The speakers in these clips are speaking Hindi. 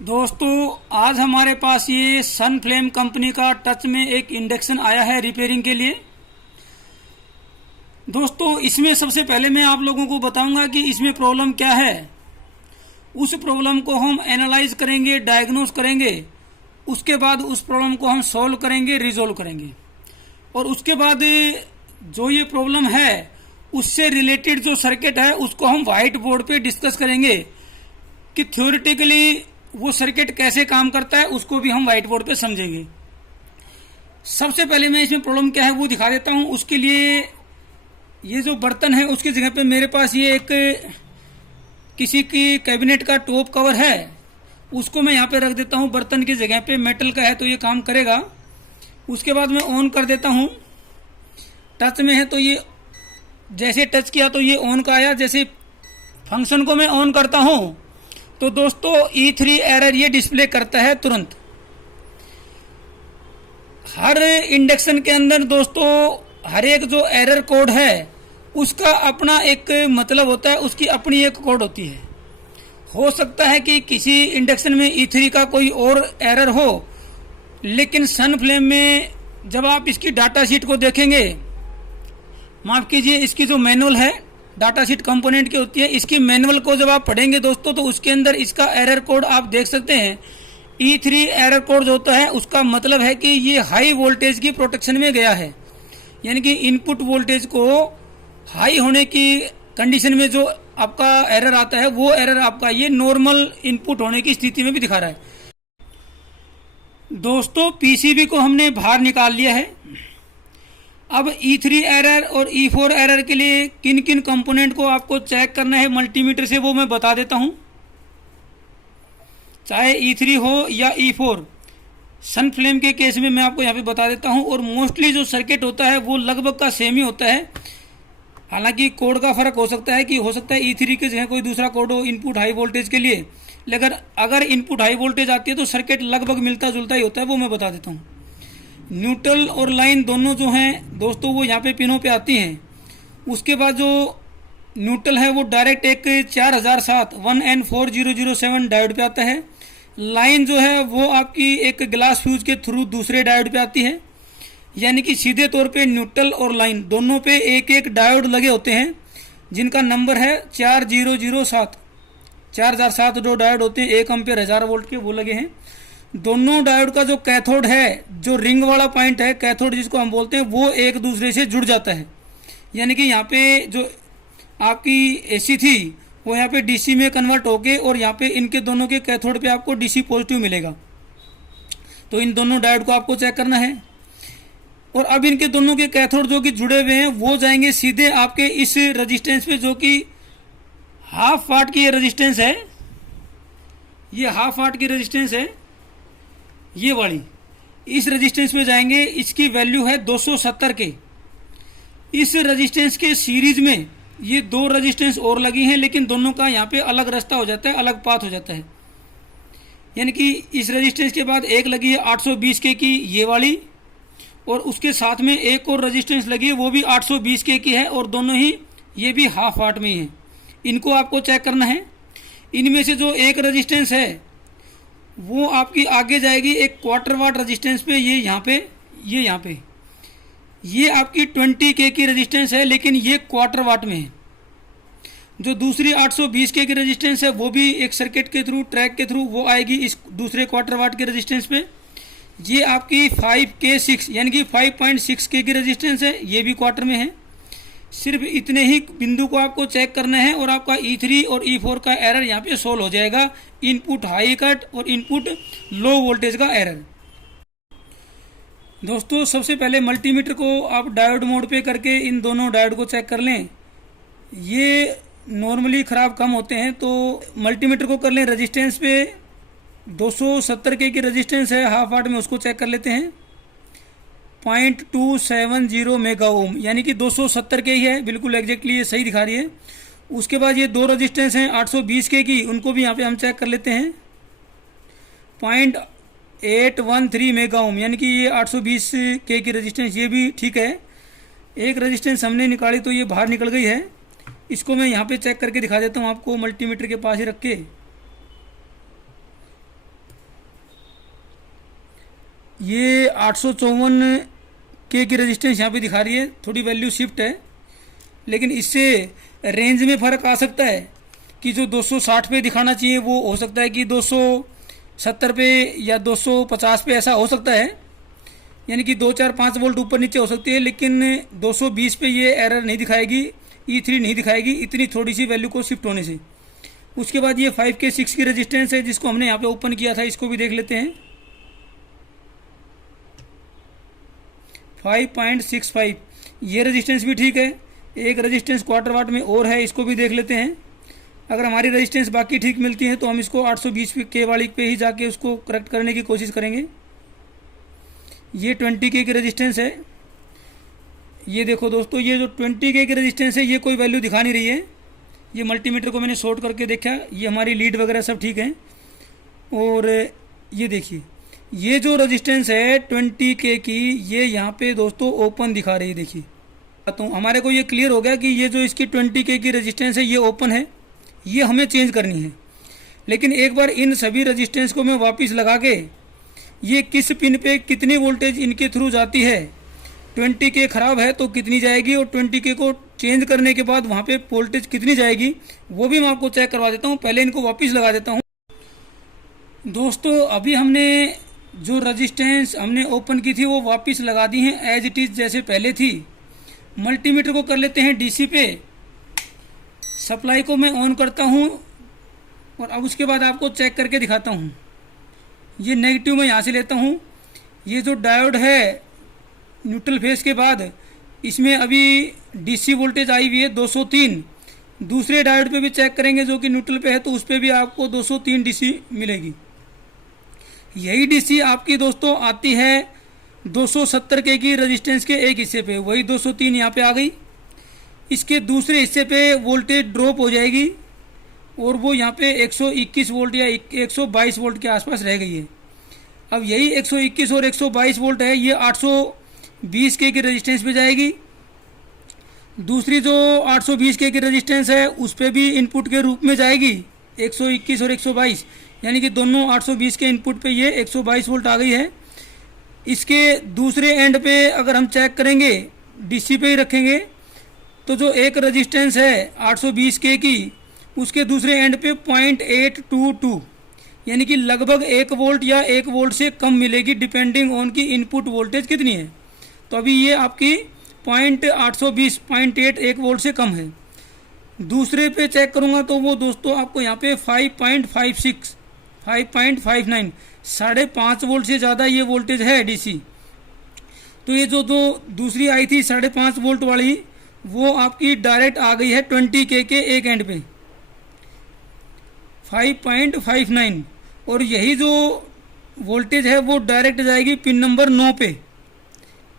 दोस्तों, आज हमारे पास ये सन फ्लेम कंपनी का टच में एक इंडक्शन आया है रिपेयरिंग के लिए। दोस्तों, इसमें सबसे पहले मैं आप लोगों को बताऊंगा कि इसमें प्रॉब्लम क्या है। उस प्रॉब्लम को हम एनालाइज करेंगे, डायग्नोस करेंगे। उसके बाद उस प्रॉब्लम को हम सॉल्व करेंगे, रिजोल्व करेंगे। और उसके बाद जो ये प्रॉब्लम है उससे रिलेटेड जो सर्किट है उसको हम व्हाइट बोर्ड पे डिस्कस करेंगे कि थ्योरेटिकली वो सर्किट कैसे काम करता है, उसको भी हम व्हाइट बोर्ड पे समझेंगे। सबसे पहले मैं इसमें प्रॉब्लम क्या है वो दिखा देता हूं। उसके लिए ये जो बर्तन है उसकी जगह पे मेरे पास ये एक किसी की कैबिनेट का टॉप कवर है, उसको मैं यहाँ पे रख देता हूँ बर्तन की जगह पे। मेटल का है तो ये काम करेगा। उसके बाद मैं ऑन कर देता हूँ। टच में है तो ये जैसे टच किया तो ये ऑन का आया। जैसे फंक्शन को मैं ऑन करता हूँ तो दोस्तों E3 एरर ये डिस्प्ले करता है तुरंत। हर इंडक्शन के अंदर दोस्तों हर एक जो एरर कोड है उसका अपना एक मतलब होता है, उसकी अपनी एक कोड होती है। हो सकता है कि किसी इंडक्शन में E3 का कोई और एरर हो, लेकिन सन फ्लेम में जब आप इसकी डाटा शीट को देखेंगे, माफ कीजिए, इसकी जो मैनुअल है डाटा शीट कंपोनेंट की होती है, इसकी मैनुअल को जब आप पढ़ेंगे दोस्तों तो उसके अंदर इसका एरर कोड आप देख सकते हैं। E3 एरर कोड जो होता है उसका मतलब है कि ये हाई वोल्टेज की प्रोटेक्शन में गया है, यानी कि इनपुट वोल्टेज को हाई होने की कंडीशन में जो आपका एरर आता है वो एरर आपका ये नॉर्मल इनपुट होने की स्थिति में भी दिखा रहा है। दोस्तों, पीसीबी को हमने बाहर निकाल लिया है। अब E3 एरर और E4 एरर के लिए किन किन कंपोनेंट को आपको चेक करना है मल्टीमीटर से वो मैं बता देता हूं। चाहे E3 हो या E4, सन फ्लेम के केस में मैं आपको यहाँ पे बता देता हूं। और मोस्टली जो सर्किट होता है वो लगभग का सेम ही होता है। हालांकि कोड का फर्क हो सकता है कि हो सकता है E3 के जगह कोई दूसरा कोड हो इनपुट हाई वोल्टेज के लिए, लेकिन अगर इनपुट हाई वोल्टेज आती है तो सर्किट लगभग मिलता जुलता ही होता है, वो मैं बता देता हूँ। न्यूट्रल और लाइन दोनों जो हैं दोस्तों वो यहाँ पे पिनों पे आती हैं। उसके बाद जो न्यूट्रल है वो डायरेक्ट एक 4007 1N4007 डायोड पे आता है। लाइन जो है वो आपकी एक ग्लास फ्यूज के थ्रू दूसरे डायोड पे आती है, यानी कि सीधे तौर पे न्यूट्रल और लाइन दोनों पे एक एक डायोड लगे होते हैं जिनका नंबर है 4007। 4007 जो डायोड होते हैं 1 एम्पीयर 1000 वोल्ट के, वो लगे हैं। दोनों डायोड का जो कैथोड है, जो रिंग वाला पॉइंट है कैथोड जिसको हम बोलते हैं, वो एक दूसरे से जुड़ जाता है। यानी कि यहाँ पे जो आपकी एसी थी वो यहाँ पे डीसी में कन्वर्ट होके और यहाँ पे इनके दोनों के कैथोड पे आपको डीसी पॉजिटिव मिलेगा। तो इन दोनों डायोड को आपको चेक करना है। और अब इनके दोनों के कैथोड जो कि जुड़े हुए हैं वो जाएंगे सीधे आपके इस रजिस्टेंस पे, जो कि हाफ वाट की ये रजिस्टेंस है। ये हाफ वाट की रजिस्टेंस है, ये वाली। इस रेजिस्टेंस में जाएंगे, इसकी वैल्यू है 270 के। इस रेजिस्टेंस के सीरीज में ये दो रेजिस्टेंस और लगी हैं, लेकिन दोनों का यहाँ पे अलग रास्ता हो जाता है, अलग पाथ हो जाता है। यानी कि इस रेजिस्टेंस के बाद एक लगी है 820 के की, ये वाली, और उसके साथ में एक और रेजिस्टेंस लगी है वो भी 820 के की है, और दोनों ही ये भी हाफ वाट में ही है। इनको आपको चेक करना है। इनमें से जो एक रेजिस्टेंस है वो आपकी आगे जाएगी एक क्वार्टर वाट रेजिस्टेंस पे, ये यहाँ पे, ये यहाँ पे, ये आपकी 20 के की रेजिस्टेंस है, लेकिन ये क्वार्टर वाट में है। जो दूसरी 820 के की रेजिस्टेंस है वो भी एक सर्किट के थ्रू, ट्रैक के थ्रू वो आएगी इस दूसरे क्वार्टर वाट के रेजिस्टेंस पे। ये आपकी 5K6 यानी कि 5.6 के की रेजिस्टेंस है, ये भी क्वार्टर में है। सिर्फ इतने ही बिंदु को आपको चेक करना है और आपका E3 और E4 का एरर यहाँ पे सोल्व हो जाएगा। इनपुट हाई कट और इनपुट लो वोल्टेज का एरर। दोस्तों, सबसे पहले मल्टीमीटर को आप डायोड मोड पे करके इन दोनों डायोड को चेक कर लें। ये नॉर्मली ख़राब कम होते हैं, तो मल्टीमीटर को कर लें रेजिस्टेंस पे। 270 के की रेजिस्टेंस है हाफ वाट में, उसको चेक कर लेते हैं। 0.270 मेगा ओम, यानी कि 270 के ही है, बिल्कुल एग्जैक्टली ये सही दिखा रही है। उसके बाद ये दो रेजिस्टेंस हैं 820 के की, उनको भी यहाँ पे हम चेक कर लेते हैं। 0.813 मेगा ओम, यानी कि ये 820 के की रेजिस्टेंस, ये भी ठीक है। एक रेजिस्टेंस हमने निकाली तो ये बाहर निकल गई है। इसको मैं यहाँ पे चेक करके दिखा देता हूँ आपको, मल्टीमीटर के पास ही रख के। ये 854 के की रेजिस्टेंस यहाँ पे दिखा रही है, थोड़ी वैल्यू शिफ्ट है, लेकिन इससे रेंज में फ़र्क आ सकता है कि जो 260 पे दिखाना चाहिए वो हो सकता है कि 270 पे या 250 पे ऐसा हो सकता है, यानी कि 2-4-5 वोल्ट ऊपर नीचे हो सकती है, लेकिन 220 पे ये एरर नहीं दिखाएगी, E3 नहीं दिखाएगी इतनी थोड़ी सी वैल्यू को शिफ्ट होने से। उसके बाद ये 5K 6 की रेजिस्टेंस है जिसको हमने यहाँ पे ओपन किया था, इसको भी देख लेते हैं। 5.65 ये रेजिस्टेंस भी ठीक है। एक रेजिस्टेंस क्वार्टर वाट में और है, इसको भी देख लेते हैं। अगर हमारी रेजिस्टेंस बाकी ठीक मिलती है तो हम इसको 820 के वाली पे ही जाके उसको करेक्ट करने की कोशिश करेंगे। ये 20K की रेजिस्टेंस है। ये देखो दोस्तों, ये जो 20K की रेजिस्टेंस है ये कोई वैल्यू दिखा नहीं रही है। ये मल्टीमीटर को मैंने शॉर्ट करके देखा, ये हमारी लीड वगैरह सब ठीक है। और ये देखिए, ये जो रेजिस्टेंस है 20K की, ये यहाँ पे दोस्तों ओपन दिखा रही है। देखिए तो हमारे को ये क्लियर हो गया कि ये जो इसकी 20K की रेजिस्टेंस है ये ओपन है, ये हमें चेंज करनी है। लेकिन एक बार इन सभी रेजिस्टेंस को मैं वापस लगा के ये किस पिन पे कितनी वोल्टेज इनके थ्रू जाती है, 20K खराब है तो कितनी जाएगी और 20K को चेंज करने के बाद वहाँ पे वोल्टेज कितनी जाएगी वो भी मैं आपको चेक करवा देता हूँ। पहले इनको वापस लगा देता हूँ। दोस्तों अभी हमने जो रेजिस्टेंस हमने ओपन की थी वो वापस लगा दी हैं एज इट इज़ जैसे पहले थी। मल्टीमीटर को कर लेते हैं DC पे, सप्लाई को मैं ऑन करता हूँ और अब उसके बाद आपको चेक करके दिखाता हूँ। ये नेगेटिव मैं यहाँ से लेता हूँ। ये जो डायोड है न्यूट्रल फेस के बाद, इसमें अभी DC वोल्टेज आई हुई है 203। दूसरे डायोड पे भी चेक करेंगे जो कि न्यूट्रल पे है तो उस पर भी आपको 203 DC मिलेगी। यही DC आपकी दोस्तों आती है 270K की रेजिस्टेंस के एक हिस्से पे, वही 203 यहाँ पे आ गई। इसके दूसरे हिस्से पे वोल्टेज ड्रॉप हो जाएगी और वो यहाँ पे 121 वोल्ट या 122 वोल्ट के आसपास रह गई है। अब यही 121 और 122 वोल्ट है, ये 820K की रेजिस्टेंस पे जाएगी। दूसरी जो 820K की रेजिस्टेंस है उस पर भी इनपुट के रूप में जाएगी 121 और 122, यानी कि दोनों 820 के इनपुट पे ये 122 वोल्ट आ गई है। इसके दूसरे एंड पे अगर हम चेक करेंगे, DC पे ही रखेंगे, तो जो एक रेजिस्टेंस है 820K की, उसके दूसरे एंड पे 0.822 यानी कि लगभग 1 वोल्ट या 1 वोल्ट से कम मिलेगी डिपेंडिंग ऑन की इनपुट वोल्टेज कितनी है। तो अभी ये आपकी 0.820 1 वोल्ट से कम है। दूसरे पे चेक करूँगा तो वो दोस्तों आपको यहाँ पे 5.56 5.59 5.5 वोल्ट से ज़्यादा ये वोल्टेज है DC। तो ये जो दूसरी आई थी 5.5 वोल्ट वाली, वो आपकी डायरेक्ट आ गई है 20K के एक एंड पे 5.59, और यही जो वोल्टेज है वो डायरेक्ट जाएगी पिन नंबर 9 पे,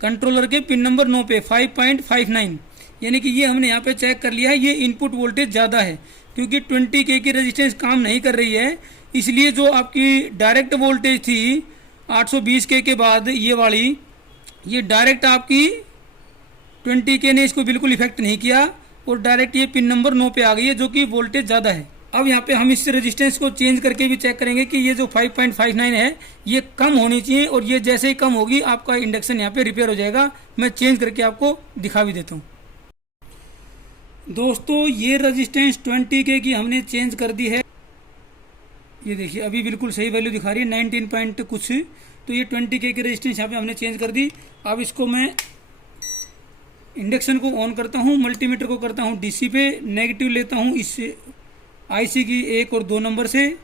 कंट्रोलर के पिन नंबर 9 पे 5.59। यानी कि ये हमने यहाँ पे चेक कर लिया है, ये इनपुट वोल्टेज ज़्यादा है क्योंकि 20K की रेजिस्टेंस काम नहीं कर रही है। इसलिए जो आपकी डायरेक्ट वोल्टेज थी 820K के बाद ये वाली, ये डायरेक्ट आपकी 20K ने इसको बिल्कुल इफेक्ट नहीं किया और डायरेक्ट ये पिन नंबर 9 पे आ गई है जो कि वोल्टेज ज़्यादा है। अब यहाँ पे हम इस रेजिस्टेंस को चेंज करके भी चेक करेंगे कि ये जो 5.59 है ये कम होनी चाहिए, और ये जैसे ही कम होगी आपका इंडक्शन यहाँ पे रिपेयर हो जाएगा। मैं चेंज करके आपको दिखा भी देता हूँ। दोस्तों ये रेजिस्टेंस 20K की हमने चेंज कर दी है। ये देखिए अभी बिल्कुल सही वैल्यू दिखा रही है 19 पॉइंट कुछ। तो ये 20K की रेजिस्टेंस यहाँ पे हमने चेंज कर दी। अब इसको मैं इंडक्शन को ऑन करता हूँ, मल्टीमीटर को करता हूँ DC पे, नेगेटिव लेता हूँ इस IC की 1 और 2 नंबर से,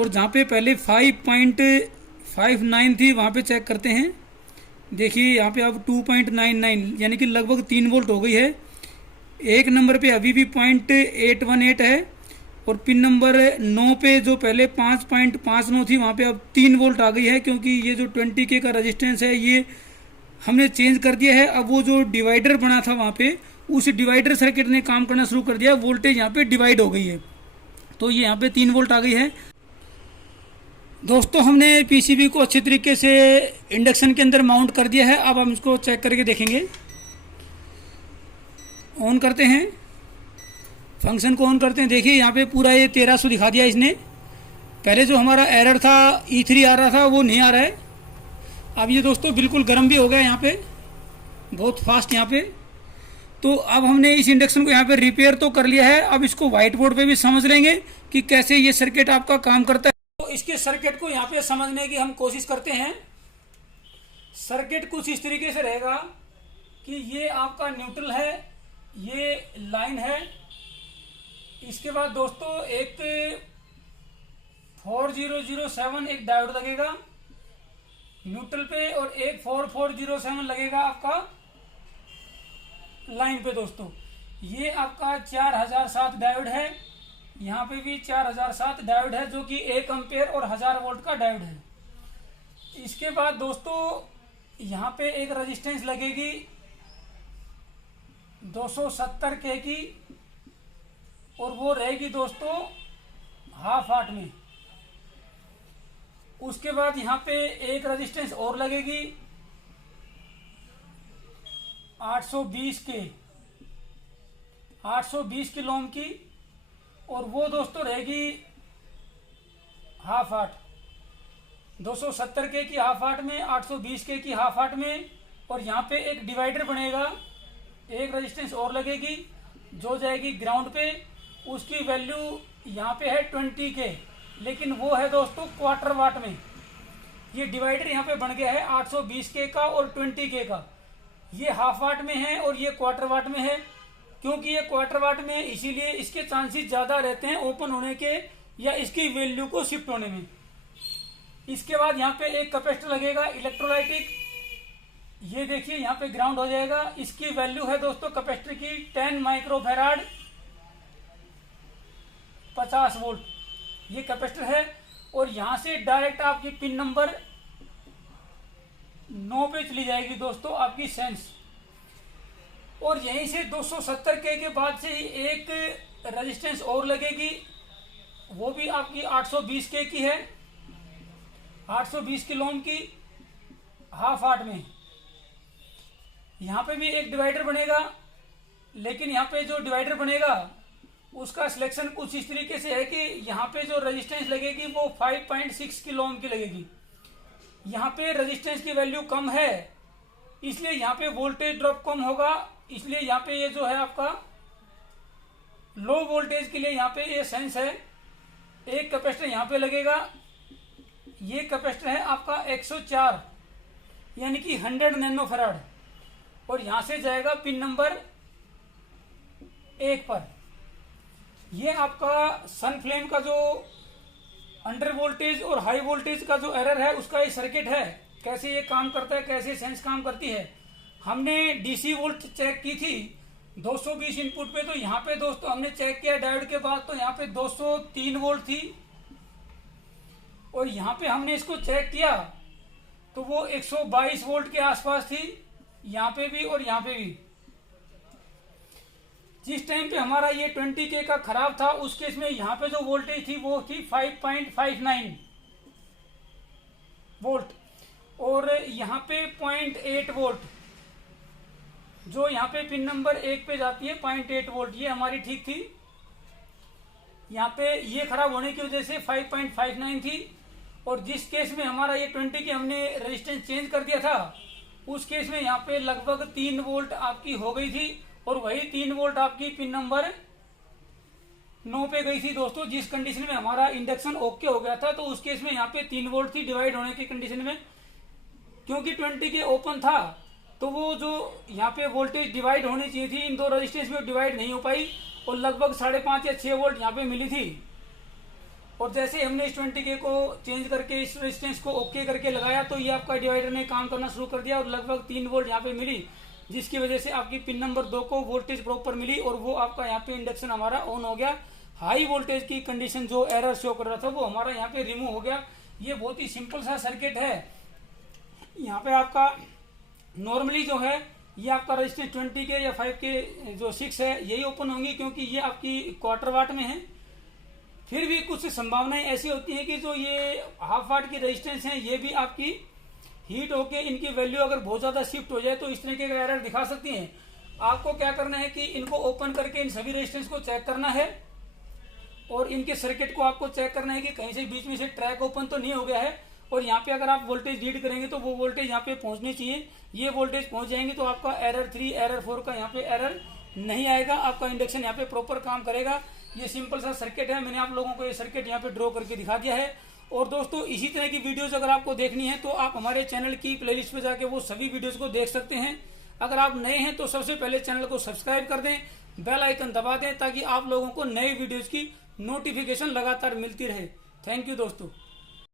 और जहाँ पे पहले 5.59 थी वहाँ पे चेक करते हैं। देखिए यहाँ पे अब 2.99 यानी कि लगभग 3 वोल्ट हो गई है। एक नंबर पे अभी भी 0.818 है, और पिन नंबर 9 पे जो पहले 5.59 थी वहाँ पे अब 3 वोल्ट आ गई है, क्योंकि ये जो 20K का रेजिस्टेंस है ये हमने चेंज कर दिया है। अब वो जो डिवाइडर बना था वहाँ पे, उस डिवाइडर सर्किट ने काम करना शुरू कर दिया, वोल्टेज यहाँ पे डिवाइड हो गई है, तो ये यहाँ पे 3 वोल्ट आ गई है। दोस्तों हमने PCB को अच्छे तरीके से इंडक्शन के अंदर माउंट कर दिया है। अब हम इसको चेक करके देखेंगे। ऑन करते हैं, फंक्शन को ऑन करते हैं। देखिए यहाँ पे पूरा ये 1300 दिखा दिया इसने। पहले जो हमारा एरर था E3 आ रहा था वो नहीं आ रहा है। अब ये दोस्तों बिल्कुल गर्म भी हो गया यहाँ पे, बहुत फास्ट यहाँ पे। तो अब हमने इस इंडक्शन को यहाँ पे रिपेयर तो कर लिया है, अब इसको व्हाइट बोर्ड पे भी समझ लेंगे कि कैसे ये सर्किट आपका काम करता है। तो इसके सर्किट को यहाँ पे समझने की हम कोशिश करते हैं। सर्किट कुछ इस तरीके से रहेगा कि ये आपका न्यूट्रल है, ये लाइन है। इसके बाद दोस्तों एक 4007 एक डायोड लगेगा न्यूट्रल पे, और एक 4407 लगेगा आपका लाइन पे। दोस्तों ये आपका 4007 डायोड है, यहाँ पे भी 4007 डायोड है, जो कि 1 एम्पेयर और 1000 वोल्ट का डायोड है। इसके बाद दोस्तों यहाँ पे एक रेजिस्टेंस लगेगी 270 के की, और वो रहेगी दोस्तों हाफ वाट में। उसके बाद यहाँ पे एक रेजिस्टेंस और लगेगी 820 किलो ओम की, और वो दोस्तों रहेगी हाफ वाट। 270 के की हाफ वाट में, 820 के की हाफ वाट में। और यहाँ पे एक डिवाइडर बनेगा, एक रेजिस्टेंस और लगेगी जो जाएगी ग्राउंड पे। उसकी वैल्यू यहाँ पे है 20 के, लेकिन वो है दोस्तों क्वार्टर वाट में। ये डिवाइडर यहाँ पे बन गया है 820 के का और 20 के का। ये हाफ वाट में है और ये क्वार्टर वाट में है। क्योंकि ये क्वार्टर वाट में, इसीलिए इसके चांसेस ज्यादा रहते हैं ओपन होने के या इसकी वैल्यू को शिफ्ट होने में। इसके बाद यहाँ पे एक कैपेसिटर लगेगा इलेक्ट्रोलाइटिक, ये देखिए यहाँ पे ग्राउंड हो जाएगा। इसकी वैल्यू है दोस्तों कैपेसिटर की 10 माइक्रोफेराड 50 वोल्ट, ये कैपेसिटर है। और यहाँ से डायरेक्ट आपकी पिन नंबर 9 पे चली जाएगी दोस्तों आपकी सेंस। और यहीं से 270 के बाद से ही एक रेजिस्टेंस और लगेगी, वो भी आपकी 820 के की है, 820 किलो ओम की हाफ वाट में। यहाँ पे भी एक डिवाइडर बनेगा, लेकिन यहाँ पे जो डिवाइडर बनेगा उसका सिलेक्शन कुछ इस तरीके से है कि यहाँ पे जो रेजिस्टेंस लगेगी वो 5.6 किलो ओम की लगेगी। यहाँ पे रेजिस्टेंस की वैल्यू कम है, इसलिए यहाँ पे वोल्टेज ड्रॉप कम होगा। इसलिए यहाँ पे ये जो है आपका लो वोल्टेज के लिए यहाँ पे ये सेंस है। एक कैपेसिटर यहाँ पे लगेगा, ये कैपेसिटर है आपका 104 यानी कि 100 नैनोफैराड, और यहाँ से जाएगा पिन नंबर 1 पर। ये आपका सन फ्लेम का जो अंडर वोल्टेज और हाई वोल्टेज का जो एरर है उसका ये सर्किट है, कैसे ये काम करता है, कैसे सेंस काम करती है। हमने डीसी वोल्ट चेक की थी 220 इनपुट पे, तो यहाँ पे दोस्तों हमने चेक किया डायोड के बाद, तो यहाँ पे 203 वोल्ट थी। और यहाँ पे हमने इसको चेक किया तो वो 122 वोल्ट के आसपास थी, यहाँ पे भी और यहाँ पे भी। जिस टाइम पे हमारा ये 20 के का खराब था, उस केस में यहाँ पे जो वोल्टेज थी वो थी 5.59 वोल्ट, और यहाँ पे 0.8 वोल्ट, जो यहाँ पे पिन नंबर 1 पे जाती है 0.8 वोल्ट, ये हमारी ठीक थी। यहाँ पे ये खराब होने की वजह से 5.59 थी। और जिस केस में हमारा ये 20 के हमने रेजिस्टेंस चेंज कर दिया था, उस केस में यहाँ पे लगभग 3 वोल्ट आपकी हो गई थी, और वही 3 वोल्ट आपकी पिन नंबर 9 पे गई थी दोस्तों। जिस कंडीशन में हमारा इंडक्शन ओके हो गया था, तो उस केस में यहाँ पे 3 वोल्ट थी डिवाइड होने की कंडीशन में। क्योंकि 20 के ओपन था, तो वो जो यहाँ पे वोल्टेज डिवाइड होनी चाहिए थी इन दो रजिस्टेंस में, डिवाइड नहीं हो पाई, और लगभग 5.5 या 6 वोल्ट यहाँ पे मिली थी। और जैसे हमने इस 20 के को चेंज करके इस रेजिस्टेंस को ओके करके लगाया, तो ये आपका डिवाइडर ने काम करना शुरू कर दिया, और लगभग 3 वोल्ट यहाँ पे मिली, जिसकी वजह से आपकी पिन नंबर 2 को वोल्टेज प्रॉपर मिली, और वो आपका यहाँ पे इंडक्शन हमारा ऑन हो गया। हाई वोल्टेज की कंडीशन जो एरर शो कर रहा था वो हमारा यहाँ पे रिमूव हो गया। ये बहुत ही सिंपल सा सर्किट है। यहाँ पे आपका नॉर्मली जो है ये आपका रजिस्टेंस 20 के या 5 के जो 6 है यही ओपन होंगी, क्योंकि ये आपकी क्वार्टर वाट में है। फिर भी कुछ संभावनाएं ऐसी होती है कि जो ये हाफ वाट की रेजिस्टेंस है, ये भी आपकी हीट होके इनकी वैल्यू अगर बहुत ज्यादा शिफ्ट हो जाए तो इस तरीके का एरर दिखा सकती है। आपको क्या करना है कि इनको ओपन करके इन सभी रेजिस्टेंस को चेक करना है, और इनके सर्किट को आपको चेक करना है कि कहीं से बीच में से ट्रैक ओपन तो नहीं हो गया है। और यहाँ पे अगर आप वोल्टेज रीड करेंगे तो वो वोल्टेज यहाँ पे पहुंचनी चाहिए, ये वोल्टेज पहुंच जाएंगे तो आपका एरर 3 एरर 4 का यहाँ पे एरर नहीं आएगा, आपका इंडक्शन यहाँ पे प्रॉपर काम करेगा। ये सिंपल सा सर्किट है, मैंने आप लोगों को ये सर्किट यहाँ पे ड्रॉ करके दिखा दिया है। और दोस्तों इसी तरह की वीडियोस अगर आपको देखनी है तो आप हमारे चैनल की प्लेलिस्ट पे जाके वो सभी वीडियोस को देख सकते हैं। अगर आप नए हैं तो सबसे पहले चैनल को सब्सक्राइब कर दें, बेल आइकन दबा दें ताकि आप लोगों को नए वीडियोस की नोटिफिकेशन लगातार मिलती रहे। थैंक यू दोस्तों।